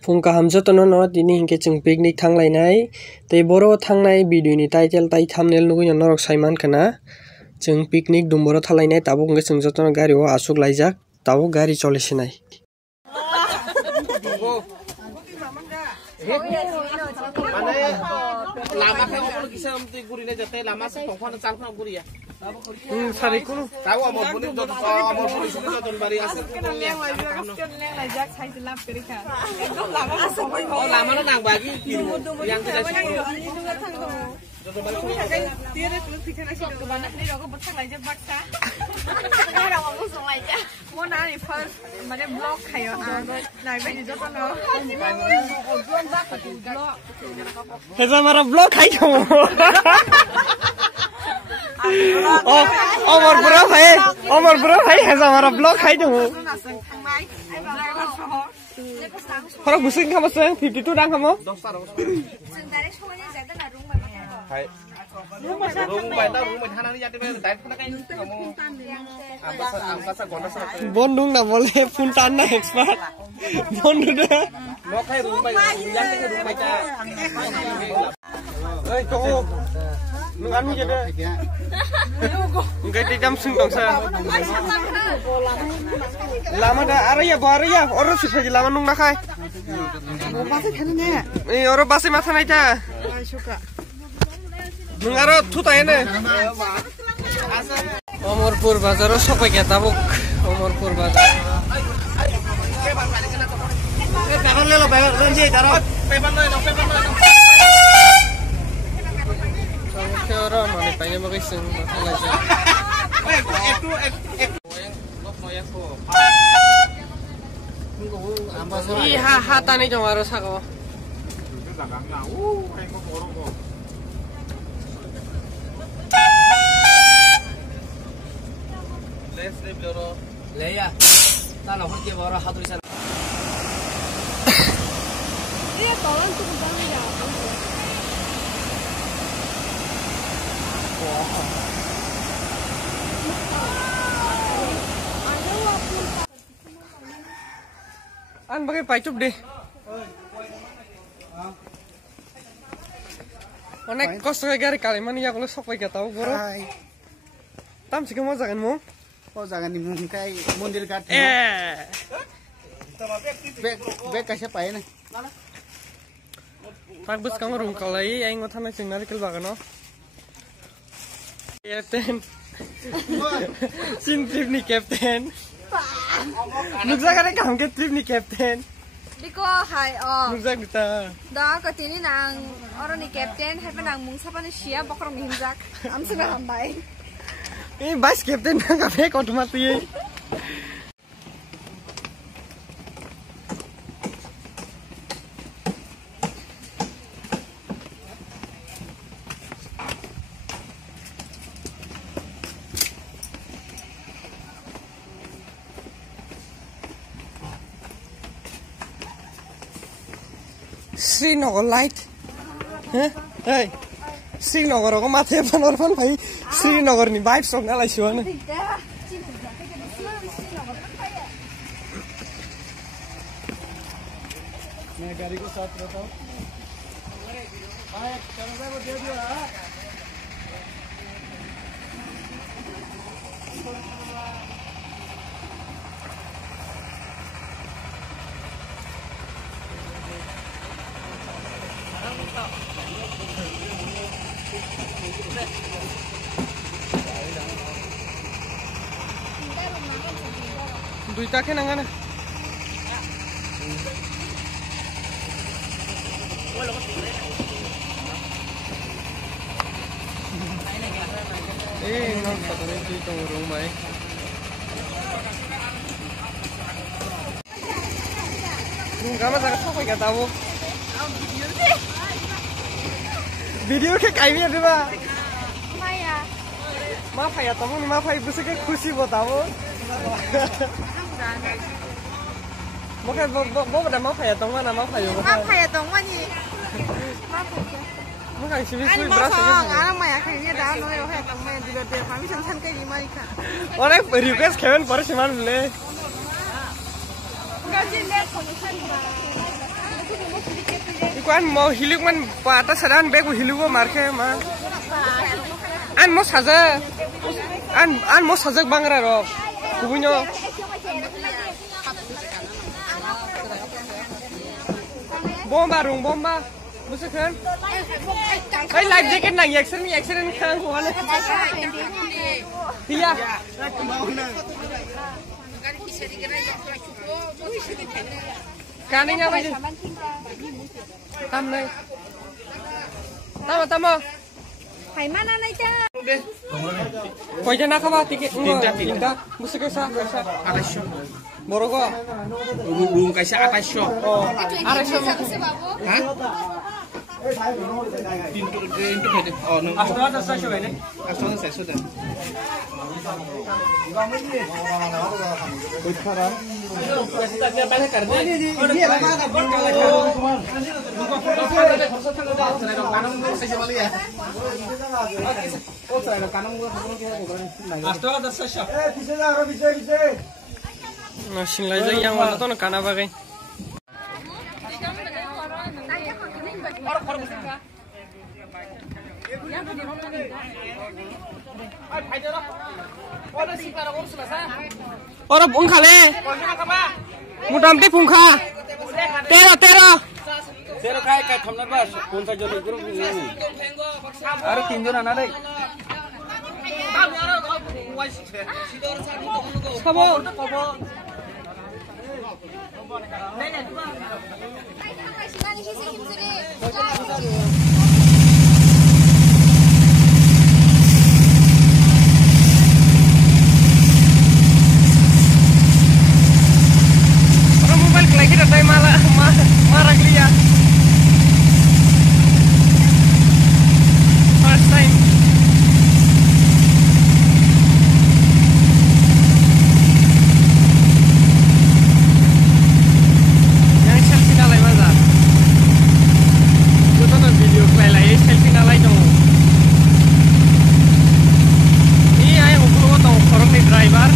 Fungka hamjatono no tini hingke chung picnic thanglai tei boro thangnai video ni title tai thumbnail nugui no norok saiman kana chung picnic dumboro thalainai tabuk hingke chung jotono gari o asuk laijak tabuk gari cholesinai. Lama kayak apa lagi sih untuk gurine jatuh lama sih tongkol dan calon gurih ya. Sari kuno. Tahu amor boleh jatuh amor boleh sini jatuh bari asal. Oh lama lo nang bagi yang tidak sih. Jatuh bari kuno. Dia ada tulis pikir nasi ke mana ni aku bertak lagi baksa. Orang ngomong song aja. Mau nari first mana blog kayo nah bagi jatuh no. Heza mara vlog hai kamu. Oh, Omar bro hai heza mara vlog hai kamu. Kalau busing kamu sayang 52 dang kamu. Hai. Rumah tanah ni jadi mana? Dah pernah kayak kamu. Angkasa gondas. Bondung na boleh puntan na expert. Bondung dah. Mau kayak rumah yang ni rumah aja. Eh kamu. Nunggu jadi. Enggak dijam sungkong saya. Lama dah araya. Orang sih lagi lama nung nak kai. Masih kan ni? Orang basi masa naik aja. Suka. Nungaro tuta ini. Omorpur bazar sampai ke tabuk. Omorpur bazar. Pepan le lo pepan lenji taruh. Pepan le. Sampai orang mana tanya bagi sing masalah je. Iha tani jong harus aku. Le ya. Tanah huruf baru hatu sana. Dia tolong tu bukan ya. An pakai pacup deh. Onek kos gari kali mana ya kalau sok pakai tahu bro. Tam sih kamu jangan mau. Oh jangan dimungkai mundir kat. Bek kasih apa ini? Pak bus kamu rum kalai, aing ngotan nak cengari kel bagan no. Captain. Sin trip ni captain. Nugza kare kamu ke trip ni captain. Biko hai Nugza kita. dah katini nang orang ni captain, hai nang mungsa pan siap bakrong hinjak. Am sudah hambai. Ini bas captain nggak pakai kau mati. Srinagar light. Hey. Srinagar ko mathe panorpan bhai Srinagar ni vibe song alai suana. मैं गाड़ी को साथ रहता हूँ। कैमरा को दे दियो हाँ। Duita ke nangana? Nggak pata nih itu rumah. Kamu sangat apa ya tahu? Video ke kaimnya deh pak. Maya. Maaf ya tamu nih maaf ibu sih खुशी बताओ. Mungkin mau pada maaf ya tamu mana maaf ya. Maaf ya dong mani. Maaf ya. Mungkin sih Ani maaf anak Maya kan bigote permission san kai di marika Orang request Kevin pare seman le. gaji le kono san ba Ikuan mau hiluk man pata sadan begu hilugo marke ma. An mo saja. An mo saja bangra ro. Kubunyo. Bomba rung bomba. Musukan. Hey life jacket nang accident khang ko wala. Iya. Kaninya apa? Tam này. Tama. hai mana nai cha Koi jana khaba tiket tinta. Musik sa. Atasyo. Borogo. Room kaisa atasyo. Oh. Arasyo. Ha? Pintu pwede. Oh, nung. Astra sa show ini. Asal sa sudah. Singlai yang mana tuh kana bagai. Orang pungka le. Mutamti pungka. Tero. Zero kai thamnar ba kunsa joli group ni. Aru 3 জন আনা দেই। Sabo. Orang mobile lagi datang marah liya. First time. Yang selfie nalai maza. Itu tuh video klay selfie nalai dong. Ini yang ukul tau orang nih driver.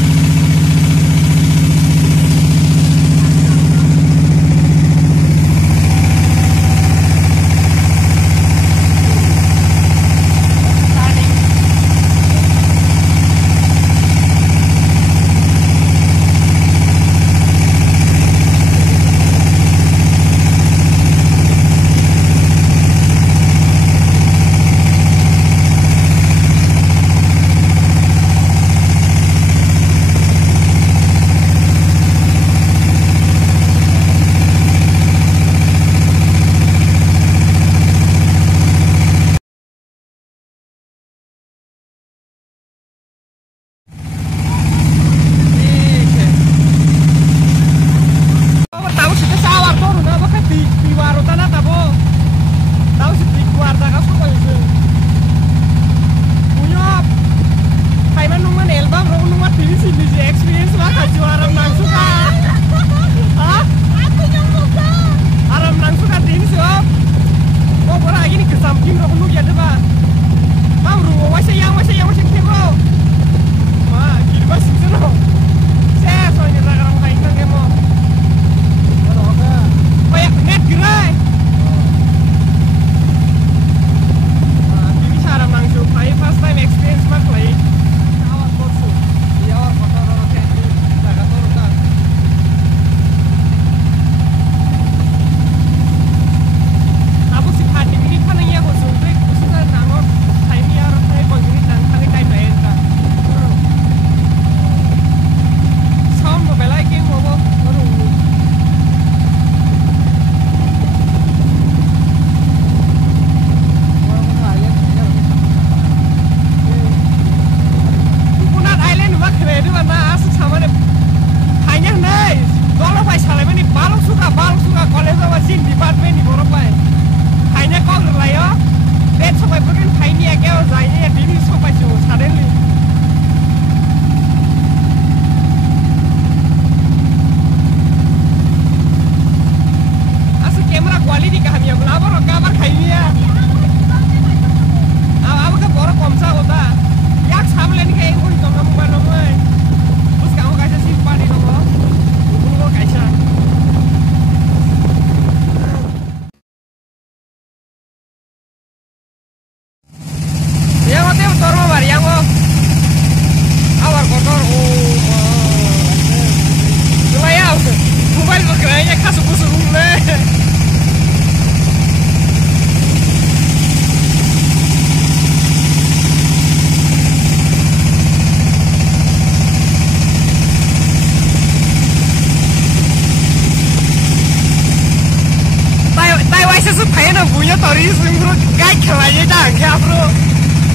sorry sungguh guide kelanya dah kayak bro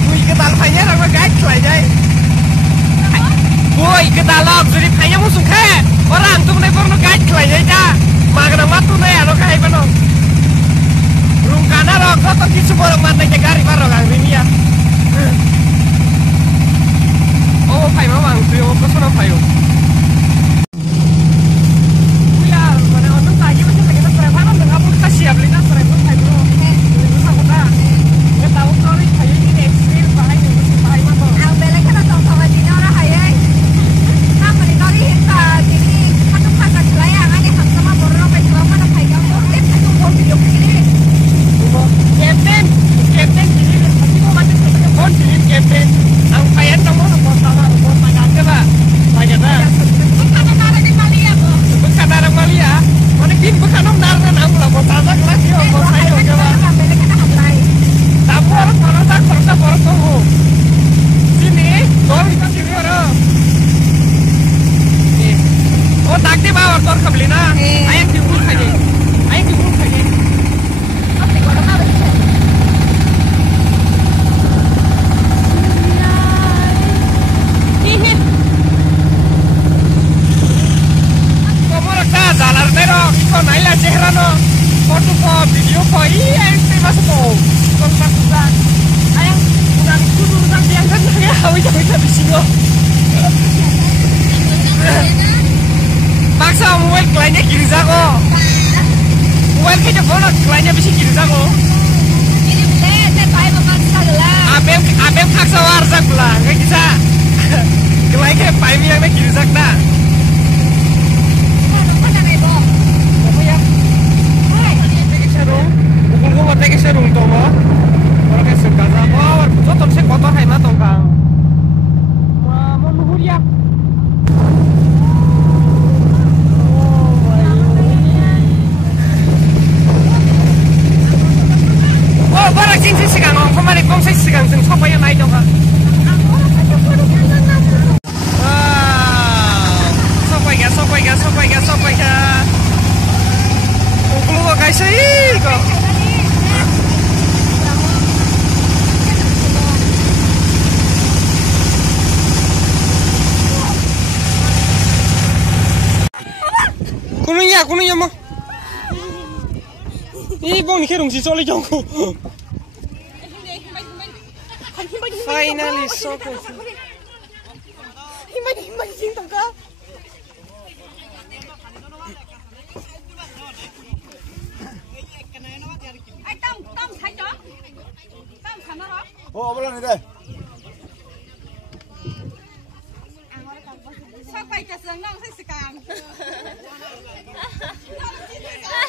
boy ketal payah apa guide kelanya boy ketalok jadi payah musuh kayak orang tuh nih perlu guide kelanya dah makan apa tuh nih ano kayak benar rungkana rok kok gitu borong mata jagari baru kang ini ya oh payah mamang tuh oh kesana payah siap lina sore pun saya belum sama tak nggak tahu kalau kayak ini ekstrim bahaya musim bahaya mah ang balik kan atau sama dina orang hayai nama di nori kita jadi satu pasang layang aneh sama borong pejuang mana kayak motif itu mau video ini captain jadi pasti mau mati sebagai bon jadi captain ang kayak kamu mau sama mau tanya aja lah tanya dah bukan orang Malia bukan orang Malia mana bin bukan orang Narnan aku lah mau tanya lagi mau saya coba tahu orang tak pernah tunggu sini tol kita sini orang oh tak di bawah tol kebelina ayam diurut aja naila chehra no foto ko video ko ini masuk ko kontak ulang ayang ulang kudu ulang yang kan ya wita bisingo maksa mobile kliennya kiri jago mobile ke phone kliennya bisa kiri jago ini saya pai memaksa lah abem paksa warjak lah enggak bisa kliennya pai yang kiri jak dah bukulku mau take serung tuh mau orang yang suka sama joton sih kotor hai mah tongkang mau nuhur ya oh barang cinci sigang oh kemarin konsep sigang sing sopa yang naik dong kak sopai ga bukulku kok kayak sih kok kununya mah 이 봉이 개롱지 쫄리경고 Finally so good 힘만 징던가 ai tông thấy chó tông thằng nó đó ô bữa này đây sao quay chặt rừng nông thấy scam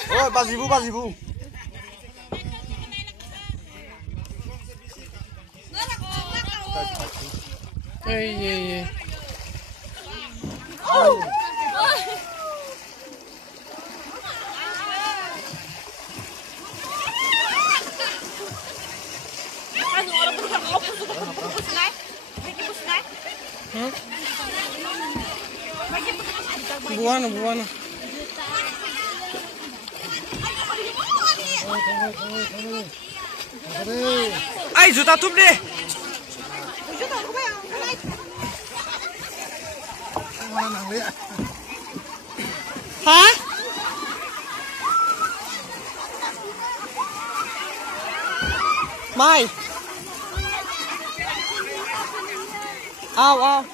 ôi ba gì vu 예. Buana. Ai juta tup deh. Hah? Mai. Ao.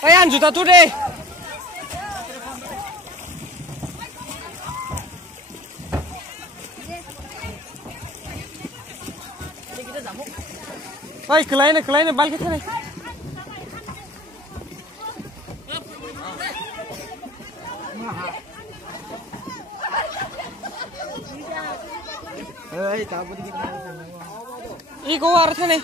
Ayan, juta tuh deh. Oi, kelainnya balik ke sini. Iko arthane.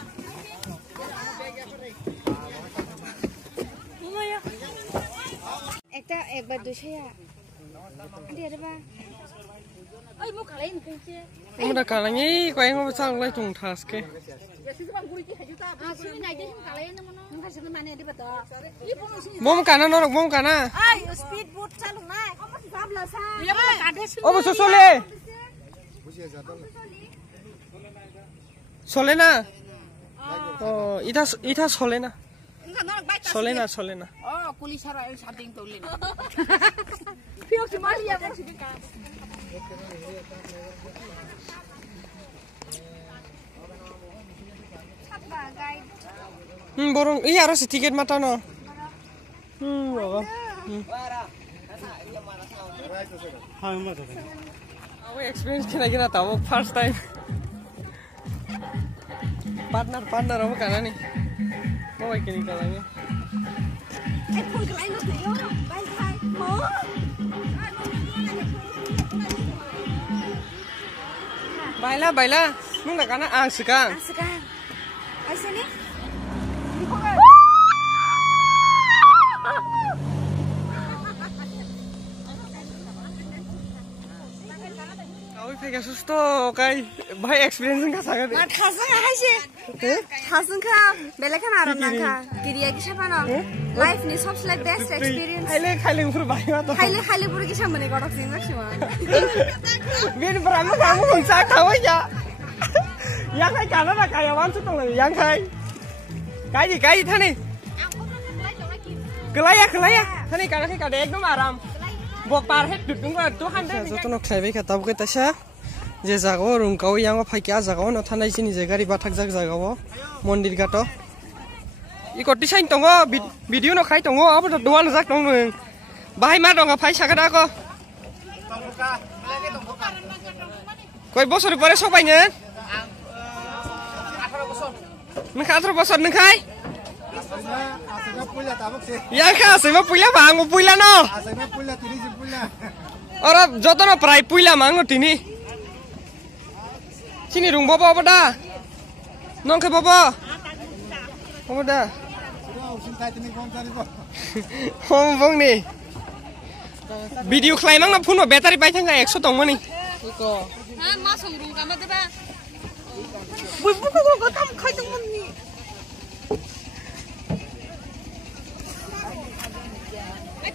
একটা একবার 200 দিয়ে দেবা Udah kalangnya kau yang mau sang lagi tung taske. Bom kanan orang bom kanan. Oh bos sole. Sole na. Oh ita sole na. Sole na. Oh kulit sarah yang samping tulen. Piok cuma lihat kan sih kan. Borong iya harus tiket mata no. Bawa. Aku experience kira-kira tahu first time. Partner apa kana nih? Mau bikin kalangnya. Baiklah. Nggak kana sekarang. Ayo sini. Kau kayak susto kayak baik experience nggak sangat. Kasang apa sih? Kasang kah? Bela kan aram nangka. Kiri aja siapa no? Life nih सबसे best experience. Haile pura baik atau? Haile pura kisah mana kau sih nggak sih man? Biar berapa kamu ngomong tahu aja. Yang kayak kana lah kayak wansu tuh yang kayak thani. Kelaya. Thani kana kayak kada ekdom aram. Bok par het dudung ba 200. Joto no khlaibai ka tab ke tasha. Je jagao rungkau yang phai kya jagao no thanai sini je gari bathak jagao mondir gato. Ikoti sain tongo video no khai tongo abo to dual jak tong nung. Bahai ma dong phai sakada ko. Koi bosor pore sobaine. 18 bosor nung khai. Ya kah sih mau punya bang mau punya no. Orang jodoh no prai punya mang tini. Sini rung bobo apa dah? Nong ke bobo. Apa dah? Bong nih. Video klaim mang na phun ma battery pai thang 100 tong mani. Ko. Ha ma song rung ka ma de ba. Bui bu ko tam khai tong mani.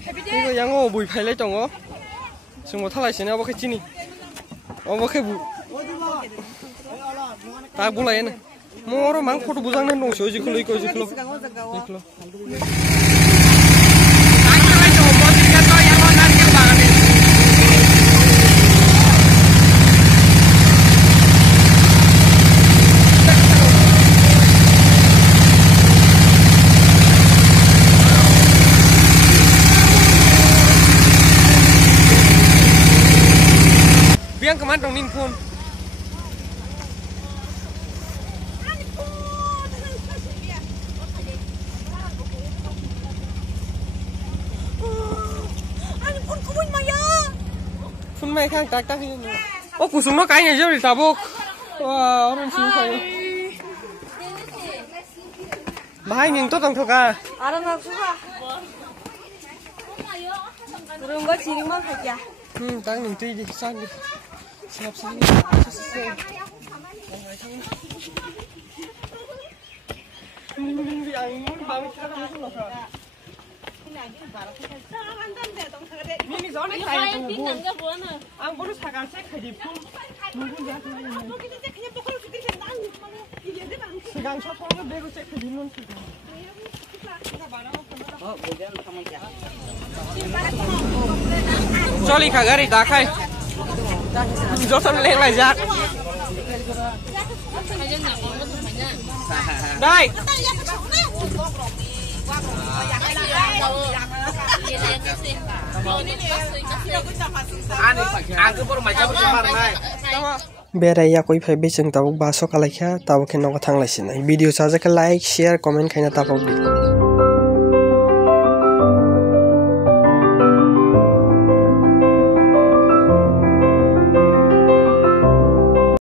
이거 양어 뭐 팔래 정어? 지금 뭐 탈라이시네 어버 캐치니. 어버 캐부. 다 몰라 얘는. 뭐로 망 포도 부장는 놈 쇼지 클로 이거 지클로. 이클로. Biang kemana dong pun? Pun mai khang tak ini. Oh kusung no kayaknya jauh di tabuk. Wah orang sini kaya. Bahaya yang tuh tang tuka. Aram nak suka. Turun gua ciring mah aja. Tang ning tui di sana. Siap sini. Jolly kagari dakai. Josan leng lai jak. Dai. Beraya koi phai beseng tabuk baso kalaikha tabuk ke noga thanglaisina video saja ke like share comment khaina tabuk di